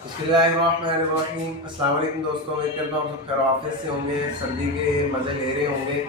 बिस्मिल्लाहिर्रहमानिर्रहीम। अस्सलाम वालेकुम दोस्तों, उम्मीद करता हूँ सब खैरियत से होंगे, सर्दी के मज़े ले रहे होंगे।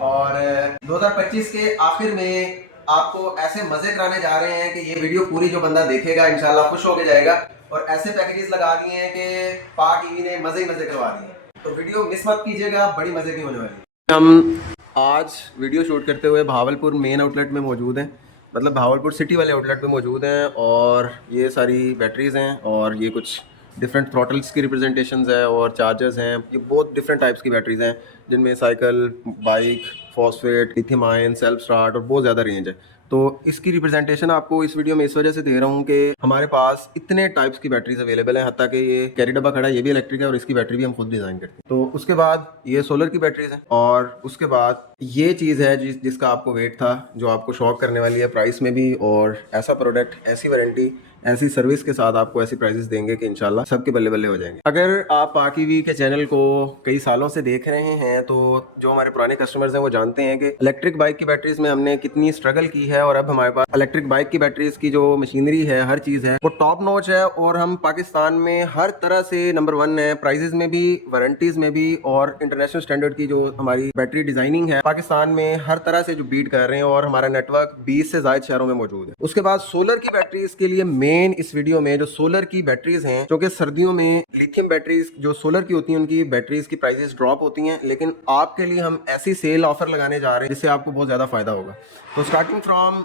और 2025 के आखिर में आपको ऐसे मज़े कराने जा रहे हैं कि ये वीडियो पूरी जो बंदा देखेगा इंशाल्लाह खुश होके जाएगा। और ऐसे पैकेजेस लगा दिए हैं कि पाक टीवी ने मज़े ही मज़े करवा दिए। तो वीडियो मिस मत कीजिएगा, बड़ी मज़े की होने वाली है। हम आज वीडियो शूट करते हुए भावलपुर मेन आउटलेट में मौजूद हैं, मतलब भावलपुर सिटी वाले आउटलेट में मौजूद हैं। और ये सारी बैटरीज़ हैं और ये कुछ डिफरेंट थ्रॉटल्स की रिप्रेजेंटेशंस है और चार्जर्स हैं। ये बहुत डिफरेंट टाइप्स की बैटरीज़ हैं जिनमें cycle, bike, phosphate, lithium ion, self start और बहुत ज़्यादा रेंज है। तो इसकी रिप्रेजेंटेशन आपको इस वीडियो में इस वजह से दे रहा हूँ कि हमारे पास इतने टाइप्स की बैटरीज अवेलेबल है। हत्ता कि ये कैरी डब्बा खड़ा है, ये भी इलेक्ट्रिक है और इसकी बैटरी भी हम खुद डिज़ाइन करते हैं। तो उसके बाद ये सोलर की बैटरीज हैं और उसके बाद ये चीज़ है जिसका आपको वेट था, जो आपको शॉक करने वाली है प्राइस में भी। और ऐसा प्रोडक्ट, ऐसी वारंटी, ऐसी सर्विस के साथ आपको ऐसी प्राइसेस देंगे कि इंशाल्लाह सबके बल्ले बल्ले हो जाएंगे। अगर आप पाक टीवी के चैनल को कई सालों से देख रहे हैं तो जो हमारे पुराने कस्टमर्स हैं वो जानते हैं कि इलेक्ट्रिक बाइक की बैटरीज में हमने कितनी स्ट्रगल की है। और अब हमारे पास इलेक्ट्रिक बाइक की बैटरीज की जो मशीनरी है, हर चीज़ है, वो टॉप नॉच है। और हम पाकिस्तान में हर तरह से नंबर 1 है, प्राइजेस में भी, वारंटीज में भी। और इंटरनेशनल स्टैंडर्ड की जो हमारी बैटरी डिजाइनिंग है पाकिस्तान में हर तरह से जो बीट कर रहे हैं। और हमारा नेटवर्क 20 से ज्यादा शहरों में मौजूद है। उसके बाद सोलर की बैटरीज के लिए मेन इस वीडियो में जो सोलर की बैटरीज हैं, जो कि सर्दियों में लिथियम बैटरीज जो सोलर की होती हैं उनकी बैटरीज की प्राइसेस ड्रॉप होती हैं, लेकिन आपके लिए हम ऐसी सेल ऑफर लगाने जा रहे हैं जिससे आपको बहुत ज्यादा फायदा होगा। तो स्टार्टिंग फ्रॉम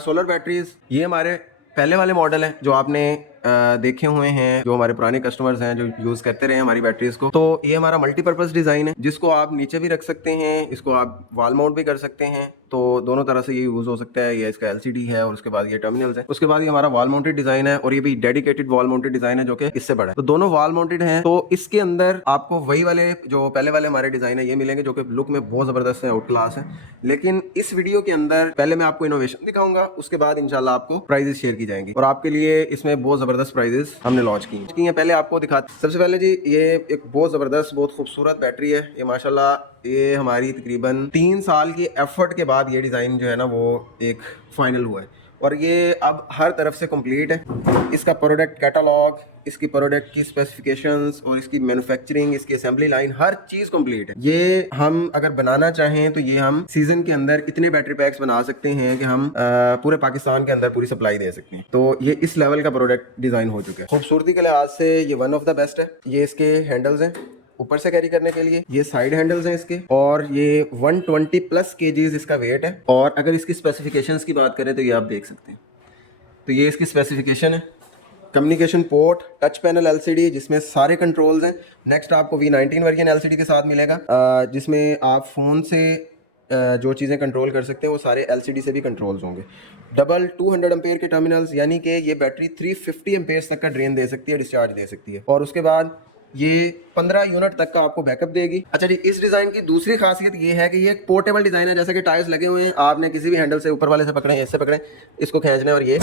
सोलर बैटरीज, ये हमारे पहले वाले मॉडल हैं जो आपने देखे हुए हैं, जो हमारे पुराने कस्टमर्स हैं जो यूज करते रहे हमारी बैटरीज को। तो ये हमारा मल्टीपर्पज डिजाइन है जिसको आप नीचे भी रख सकते हैं, इसको आप वॉल माउंट भी कर सकते हैं। तो दोनों तरह से ये यूज हो सकता है। ये इसका एलसीडी है और उसके बाद ये टर्मिनल्स है। उसके बाद ये हमारा वॉल माउंटेड डिजाइन है और ये भी डेडिकेटेड वॉल माउंटेड डिजाइन है जो कि इससे बड़ा है। तो दोनों वॉल माउंटेड हैं। तो इसके अंदर आपको वही वाले जो पहले वाले हमारे डिजाइन है ये मिलेंगे जो कि लुक में बहुत जबरदस्त है, आउट क्लास है। लेकिन इस वीडियो के अंदर पहले मैं आपको इनोवेशन दिखाऊंगा, उसके बाद इंशाल्लाह आपको प्राइजेस शेयर की जाएंगी। और आपके लिए इसमें बहुत जबरदस्त प्राइजेस हमने लॉन्च की हैं। पहले आपको दिखाते, सबसे पहले जी ये एक बहुत ज़बरदस्त, बहुत खूबसूरत बैटरी है। ये माशाल्लाह ये हमारी तकरीबन 3 साल की एफर्ट के बाद ये डिज़ाइन जो है ना वो एक फाइनल हुआ है और ये अब हर तरफ से कंप्लीट है। इसका प्रोडक्ट कैटलॉग, इसकी प्रोडक्ट की स्पेसिफिकेशंस और इसकी मैन्युफैक्चरिंग, इसकी असेंबली लाइन, हर चीज़ कंप्लीट है। ये हम अगर बनाना चाहें तो ये हम सीजन के अंदर इतने बैटरी पैक्स बना सकते हैं कि हम पूरे पाकिस्तान के अंदर पूरी सप्लाई दे सकते हैं। तो ये इस लेवल का प्रोडक्ट डिज़ाइन हो चुका है। खूबसूरती के लिहाज से ये वन ऑफ द बेस्ट है। ये इसके हैंडल्स हैं ऊपर से कैरी करने के लिए, ये साइड हैंडल्स हैं इसके, और ये 120 प्लस केजीज इसका वेट है। और अगर इसकी स्पेसिफिकेशंस की बात करें तो ये आप देख सकते हैं। तो ये इसकी स्पेसिफिकेशन है। Communication port, touch panel LCD जिसमें सारे कंट्रोल्स हैं। नेक्स्ट आपको V19 वर्जन एलसीडी के साथ मिलेगा जिसमें आप फ़ोन से जो चीज़ें कंट्रोल कर सकते हैं वो सारे एलसीडी से भी कंट्रोल्स होंगे। डबल 200 एम्पेयर के टर्मिनल्स, यानी कि ये बैटरी 350 एम्पेयर तक का ड्रेन दे सकती है, डिस्चार्ज दे सकती है। और उसके बाद ये 15 यूनिट तक का आपको बैकअप देगी। अच्छा जी, इस डिज़ाइन की दूसरी खासियत ये है कि ये एक पोर्टेबल डिज़ाइन है। जैसे कि टायर्स लगे हुए हैं, आपने किसी भी हैंडल से ऊपर वाले से पकड़े, इससे पकड़े, इसको खींचना है और ये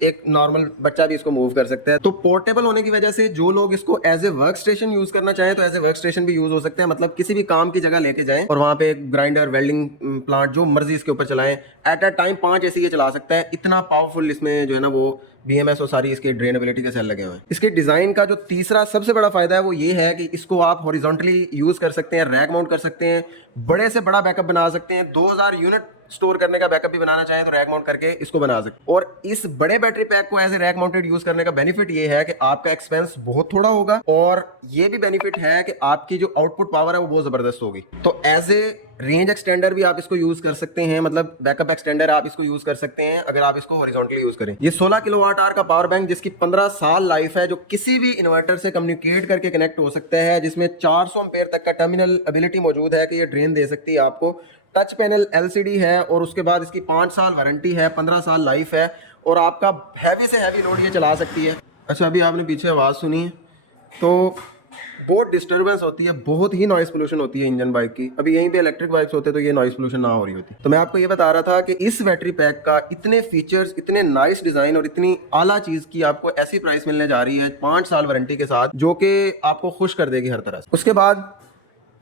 एक नॉर्मल बच्चा भी इसको मूव कर सकता है। तो पोर्टेबल होने की वजह से जो लोग इसको as a workstation use करना चाहें तो एज ए वर्क स्टेशन भी यूज हो सकता है। मतलब किसी भी काम की जगह लेके जाएं और वहां पे ग्राइंडर, वेल्डिंग प्लांट, जो मर्जी इसके ऊपर चलाएं। एट अ टाइम 5 ऐसे ये चला सकता है। इतना पावरफुल इसमें जो है ना वो BMS और सारी इसके ड्रेनेबिलिटी के सेल लगे हुए हैं। इसके डिजाइन का जो तीसरा सबसे बड़ा फायदा है वो ये है कि इसको आप हॉरिजॉन्टली यूज कर सकते हैं, रैक माउंट कर सकते हैं, बड़े से बड़ा बैकअप बना सकते हैं। 2000 यूनिट स्टोर करने का बैकअप भी बनाना चाहें तो रैक माउंट करके इसको बना सकते हैं। और इस बड़े बैटरी पैक को as a rack mounted use करने का बेनिफिट ये है कि आपका एक्सपेंस बहुत थोड़ा होगा और ये भी बेनिफिट है कि आपकी जो आउटपुट पावर है वो बहुत जबरदस्त होगी। तो एज ए रेंज एक्सटेंडर भी आप इसको यूज कर सकते हैं, मतलब बैकअप एक्सटेंडर आप इसको यूज कर सकते हैं अगर आप इसको हॉरिजॉन्टली यूज करें। ये 16 किलोवाट आवर का पावर बैंक जिसकी 15 साल लाइफ है, जो किसी भी इन्वर्टर से कम्युनिकेट करके कनेक्ट हो सकता है, जिसमें 400 एम्पेयर तक का टर्मिनल एबिलिटी मौजूद है कि ये ड्रेन दे सकती है आपको। टच पैनल एलसीडी है और उसके बाद इसकी 5 साल वारंटी है, 15 साल लाइफ है और आपका हैवी से हैवी लोड ये चला सकती है। अच्छा, अभी आपने पीछे आवाज़ सुनी है तो बहुत डिस्टर्बेंस होती है, बहुत ही नॉइस पोल्यूशन होती है इंजन बाइक की। अभी यहीं पे इलेक्ट्रिक बाइक्स होते तो ये नॉइस पोल्यूशन ना हो रही होती। तो मैं आपको ये बता रहा था कि इस बैटरी पैक का इतने फीचर्स, इतने नाइस डिजाइन और इतनी आला चीज की आपको ऐसी प्राइस मिलने जा रही है 5 साल वारंटी के साथ, जो कि आपको खुश कर देगी हर तरह से। उसके बाद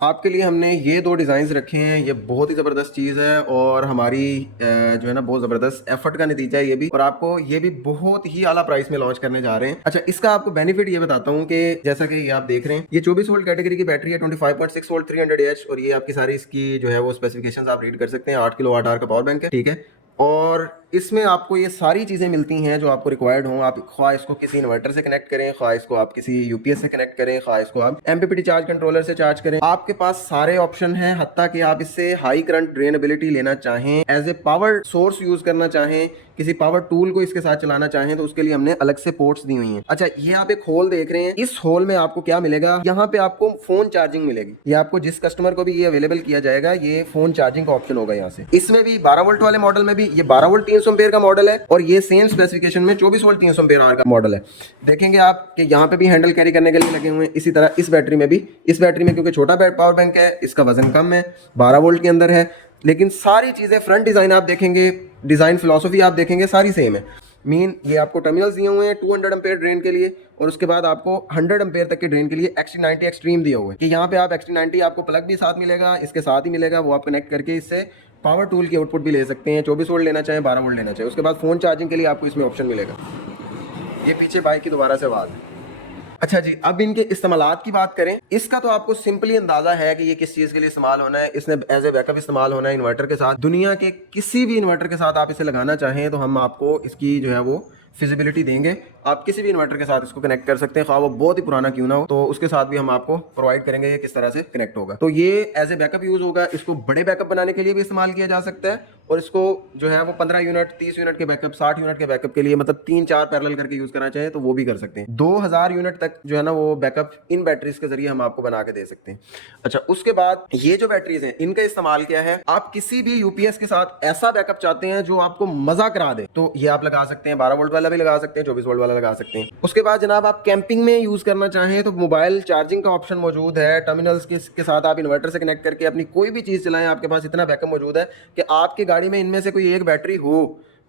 आपके लिए हमने ये दो डिज़ाइंस रखे हैं, ये बहुत ही ज़बरदस्त चीज़ है और हमारी जो है ना बहुत ज़बरदस्त एफर्ट का नतीजा है ये भी, और आपको ये भी बहुत ही आला प्राइस में लॉन्च करने जा रहे हैं। अच्छा, इसका आपको बेनिफिट ये बताता हूँ कि जैसा कि ये आप देख रहे हैं, ये 24 वोल्ट कैटेगरी की बैटरी है, 25.6 वोल्ट 300 एच, और ये आपकी सारी इसकी जो है वो स्पेसिफिकेशंस आप रीड कर सकते हैं। 8 किलोवाट आवर का पावर बैंक है, ठीक है। और इसमें आपको ये सारी चीज़ें मिलती हैं जो आपको रिक्वायर्ड हों। आप ख्वाह इसको किसी इन्वर्टर से कनेक्ट करें, ख्वाह इसको आप किसी यूपीएस से कनेक्ट करें, ख्वाह इसको आप एमपीपीटी चार्ज कंट्रोलर से चार्ज करें, आपके पास सारे ऑप्शन हैं। हत्ता कि आप इससे हाई करंट ड्रेनेबिलिटी लेना चाहें, as a power source use करना चाहें, किसी पावर टूल को इसके साथ चलाना चाहें, तो उसके लिए हमने अलग से पोर्ट्स दी हुई हैं। अच्छा, ये आप एक होल देख रहे हैं, इस होल में आपको क्या मिलेगा, यहाँ पे आपको फोन चार्जिंग मिलेगी। ये आपको जिस कस्टमर को भी ये अवेलेबल किया जाएगा, ये फोन चार्जिंग का ऑप्शन होगा यहाँ से। इसमें भी 12 वोल्ट वाले मॉडल में भी ये 12 वोल्ट 300 एम्पीयर का मॉडल है, और ये सेम स्पेसिफिकेशन में 24 वोल्ट 300 एम्पीयर आवर का मॉडल है। देखेंगे आप कि यहाँ पे भी हैंडल कैरी करने के लिए लगे हुए हैं। इसी तरह इस बैटरी में भी, इस बैटरी में क्योंकि छोटा पावर बैंक है, इसका वजन कम है, 12 वोल्ट के अंदर है, लेकिन सारी चीज़ें, फ्रंट डिज़ाइन आप देखेंगे, डिज़ाइन फिलॉसफी आप देखेंगे, सारी सेम है। मीन ये आपको टर्मिनल्स दिए हुए हैं 200 एम्पेयर ड्रेन के लिए, और उसके बाद आपको 100 एम्पेयर तक के ड्रेन के लिए XT90 एक्सट्रीम दिया हुआ है कि यहाँ पे आप XT90 आपको प्लग भी साथ मिलेगा, इसके साथ ही मिलेगा, वो आप कनेक्ट करके इससे पावर टूल की आउटपुट भी ले सकते हैं। 24 वोल्ट लेना चाहें, 12 वोल्ट लेना चाहें। उसके बाद फ़ोन चार्जिंग के लिए आपको इसमें ऑप्शन मिलेगा। ये पीछे बाइक की दोबारा से आवाज़ है। अच्छा जी, अब इनके इस्तेमालात की बात करें, इसका तो आपको सिंपली अंदाजा है कि ये किस चीज़ के लिए इस्तेमाल होना है। इसने एज ए बैकअप इस्तेमाल होना है इन्वर्टर के साथ। दुनिया के किसी भी इन्वर्टर के साथ आप इसे लगाना चाहें तो हम आपको इसकी जो है वो फिजिबिलिटी देंगे। आप किसी भी इन्वर्टर के साथ इसको कनेक्ट कर सकते हैं, खा वो बहुत ही पुराना क्यों ना हो, तो उसके साथ भी हम आपको प्रोवाइड करेंगे ये किस तरह से कनेक्ट होगा। तो ये एज ए बैकअप यूज़ होगा। इसको बड़े बैकअप बनाने के लिए भी इस्तेमाल किया जा सकता है, और इसको जो है वो 15 यूनिट 30 यूनिट के बैकअप 60 यूनिट के बैकअप के लिए, मतलब 3-4 पैरेलल करके यूज़ करना चाहें तो वो भी कर सकते हैं। 2000 यूनिट तक जो है ना वो बैकअप इन बैटरीज के जरिए हम आपको बना के दे सकते हैं। अच्छा, उसके बाद ये जो बैटरीज हैं इनका इस्तेमाल क्या है, आप किसी भी यूपीएस के साथ ऐसा बैकअप चाहते हैं जो आपको मजा करा दे, तो ये आप लगा सकते हैं। 12 वोल्ट वाला भी लगा सकते हैं, 24 वोल्ट वाला लगा सकते हैं। उसके बाद जनाब आप कैंपिंग में यूज करना चाहें तो मोबाइल चार्जिंग का ऑप्शन मौजूद है। टर्मिनल्स के साथ आप इन्वर्टर से कनेक्ट करके अपनी कोई भी चीज़ चलाएं, आपके पास इतना बैकअप मौजूद है कि आपकी गाड़ी में इनमें से कोई एक बैटरी हो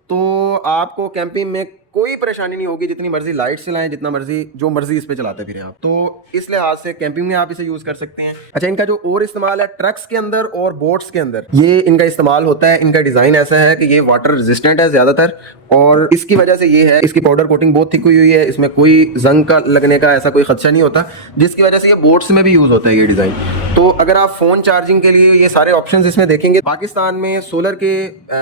तो आपको कैंपिंग में कोई परेशानी नहीं होगी। जितनी मर्जी लाइट चलाएं, जितना मर्जी जो मर्जी इस पे चलाते फिरें आप, तो इस लिहाज से कैंपिंग में आप इसे यूज कर सकते हैं। अच्छा, इनका जो और इस्तेमाल है ट्रक्स के अंदर और बोट्स के अंदर, ये इनका इस्तेमाल होता है। इनका डिजाइन ऐसा है कि ये वाटर रेजिस्टेंट है ज्यादातर, और इसकी वजह से ये है, इसकी पाउडर कोटिंग बहुत थिक हुई है, इसमें कोई जंग का लगने का ऐसा कोई खदशा नहीं होता, जिसकी वजह से ये बोट्स में भी यूज होता है ये डिजाइन। तो अगर आप फोन चार्जिंग के लिए ये सारे ऑप्शंस इसमें देखेंगे, पाकिस्तान में सोलर के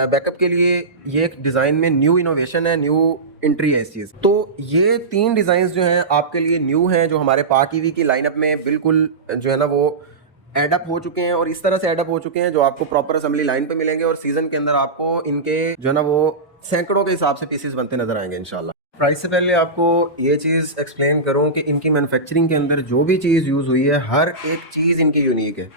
बैकअप के लिए ये एक डिजाइन में न्यू इनोवेशन है, न्यू एंट्री है इस चीज़। तो ये 3 डिज़ाइंस जो हैं आपके लिए न्यू हैं, जो हमारे पाक ईवी की लाइनअप में बिल्कुल जो है ना वो एडअप हो चुके हैं, और इस तरह से एडअप हो चुके हैं जो आपको प्रॉपर असेंबली लाइन पे मिलेंगे, और सीजन के अंदर आपको इनके जो है ना वो सैकड़ों के हिसाब से पीसेस बनते नजर आएंगे इंशाल्लाह। प्राइस से पहले आपको ये चीज़ एक्सप्लेन करूं कि इनकी मैन्युफैक्चरिंग के अंदर जो भी चीज़ यूज़ हुई है, हर एक चीज़ इनकी यूनिक है,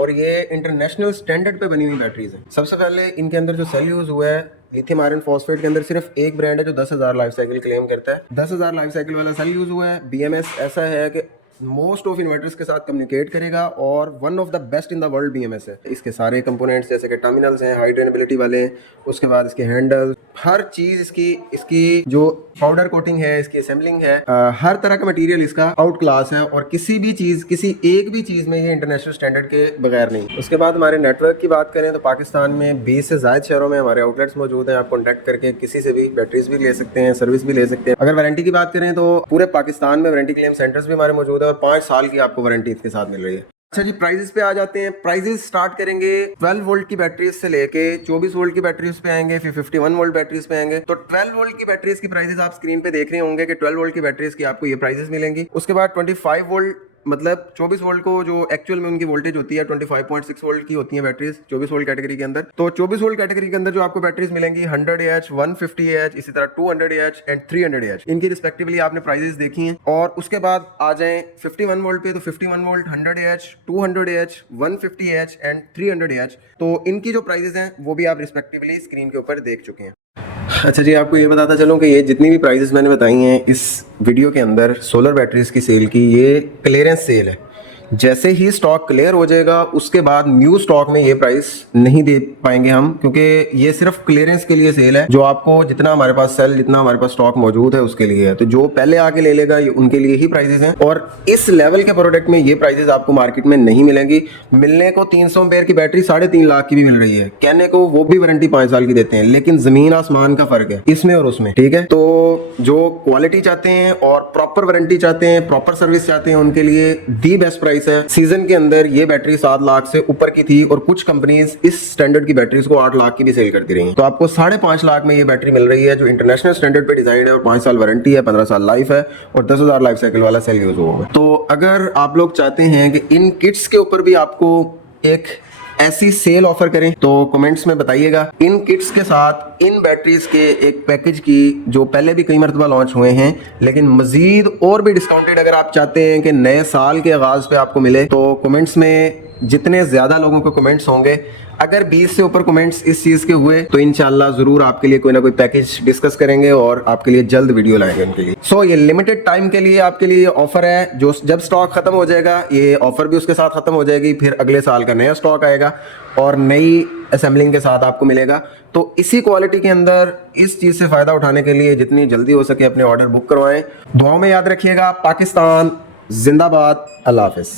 और ये इंटरनेशनल स्टैंडर्ड पे बनी हुई बैटरीज हैं। सबसे पहले इनके अंदर जो सेल यूज़ हुआ है लिथियम आयरन फॉस्फेट के अंदर, सिर्फ एक ब्रांड है जो 10,000 लाइफ साइकिल क्लेम करता है। 10,000 लाइफ साइकिल वाला सेल यूज़ हुआ है। BMS ऐसा है कि मोस्ट ऑफ इन्वर्टर्स के साथ कम्युनिकेट करेगा, और one of the best in the world BMS है। इसके सारे कंपोनेंट्स जैसे कि टर्मिनल्स हैं हाई ड्रेनेबिलिटी वाले, उसके बाद इसके हैंडल, हर चीज़ इसकी जो पाउडर कोटिंग है, इसकी असेंबलिंग है, हर तरह का मटेरियल इसका आउट क्लास है, और किसी भी चीज़, किसी एक भी चीज़ में ये इंटरनेशनल स्टैंडर्ड के बगैर नहीं। उसके बाद हमारे नेटवर्क की बात करें तो पाकिस्तान में 20 से ज़्यादा शहरों में हमारे आउटलेट्स मौजूद हैं। आप कॉन्टैक्ट करके किसी से भी बैटरीज भी ले सकते हैं, सर्विस भी ले सकते हैं। अगर वारंटी की बात करें तो पूरे पाकिस्तान में वारंटी क्लेम सेंटर्स भी हमारे मौजूद है, और 5 साल की आपको वारंटी इसके साथ मिल रही है। अच्छा जी, प्राइजेस पे आ जाते हैं। प्राइजेस स्टार्ट करेंगे 12 वोल्ट की बैटरीज से लेके 24 वोल्ट की बैटरीज पे आएंगे, फिर 51 वोल्ट बैटरीज पे आएंगे। तो 12 वोल्ट की बैटरीज की प्राइजेस आप स्क्रीन पे देख रहे होंगे कि 12 वोल्ट की बैटरीज की आपको ये प्राइजेस मिलेंगी। उसके बाद 25 वोल्ट, मतलब 24 वोल्ट को जो एक्चुअल में उनकी वोल्टेज होती है 25.6 वोल्ट की होती है बैटरीज 24 वोल्ट कैटेगरी के अंदर। तो 24 वोल्ट कैटेगरी के अंदर जो आपको बैटरीज मिलेंगी 100Ah, 150Ah, इसी तरह 200Ah एंड 300Ah, इनकी रिस्पेक्टिवली आपने प्राइजेस देखी हैं। और उसके बाद आ जाएं 51 वोल्ट पे, तो 51 volt 100Ah, 200Ah, 150Ah and 300Ah, तो इनकी जो प्राइजेस हैं वो भी आप रिस्पेक्टिवली स्क्रीन के ऊपर देख चुके हैं। अच्छा जी, आपको ये बताता चलूँ कि ये जितनी भी प्राइजेस मैंने बताई हैं इस वीडियो के अंदर सोलर बैटरीज की सेल की, ये क्लियरेंस सेल है। जैसे ही स्टॉक क्लियर हो जाएगा उसके बाद न्यू स्टॉक में ये प्राइस नहीं दे पाएंगे हम, क्योंकि ये सिर्फ क्लियरेंस के लिए सेल है। जो आपको जितना हमारे पास सेल, जितना हमारे पास स्टॉक मौजूद है उसके लिए है। तो जो पहले आके ले लेगा ये उनके लिए ही प्राइसेस हैं, और इस लेवल के प्रोडक्ट में ये प्राइसेस आपको मार्केट में नहीं मिलेंगी। मिलने को 300 एम्पेयर की बैटरी 3.5 लाख की भी मिल रही है, कहने को वो भी वारंटी 5 साल की देते हैं, लेकिन जमीन आसमान का फर्क है इसमें और उसमें, ठीक है। तो जो क्वालिटी चाहते हैं और प्रॉपर वारंटी चाहते हैं, प्रॉपर सर्विस चाहते हैं, उनके लिए दी बेस्ट प्राइस है। सीजन के अंदर ये बैटरी 7 लाख से ऊपर की थी, और कुछ कंपनीज इस स्टैंडर्ड की बैटरीज को 8 लाख की भी सेल करती रही। तो आपको 5.5 लाख में ये बैटरी मिल रही है, जो इंटरनेशनल स्टैंडर्ड पे डिजाइन है, और 5 साल वारंटी है, 15 साल लाइफ है, और 10,000 लाइफ साइकिल वाला सेल यूज होगा। तो अगर आप लोग चाहते हैं कि इन किट्स के ऊपर भी आपको एक ऐसी सेल ऑफर करें तो कमेंट्स में बताइएगा। इन किट्स के साथ इन बैटरीज के एक पैकेज की जो पहले भी कई मरतबा लॉन्च हुए हैं, लेकिन मजीद और भी डिस्काउंटेड अगर आप चाहते हैं कि नए साल के आगाज पे आपको मिले, तो कमेंट्स में जितने ज्यादा लोगों के कमेंट्स होंगे, अगर 20 से ऊपर कमेंट्स इस चीज के हुए, तो इंशाल्लाह जरूर आपके लिए कोई ना कोई पैकेज डिस्कस करेंगे और आपके लिए जल्द वीडियो लाएंगे उनके लिए। सो ये लिमिटेड टाइम के लिए आपके लिए ऑफर है, जो जब स्टॉक खत्म हो जाएगा ये ऑफर भी उसके साथ खत्म हो जाएगी, फिर अगले साल का नया स्टॉक आएगा और नई असेंबलिंग के साथ आपको मिलेगा। तो इसी क्वालिटी के अंदर इस चीज से फायदा उठाने के लिए जितनी जल्दी हो सके अपने ऑर्डर बुक करवाएं। दुआओं में याद रखिएगा। पाकिस्तान जिंदाबाद। अल्लाह हाफिज।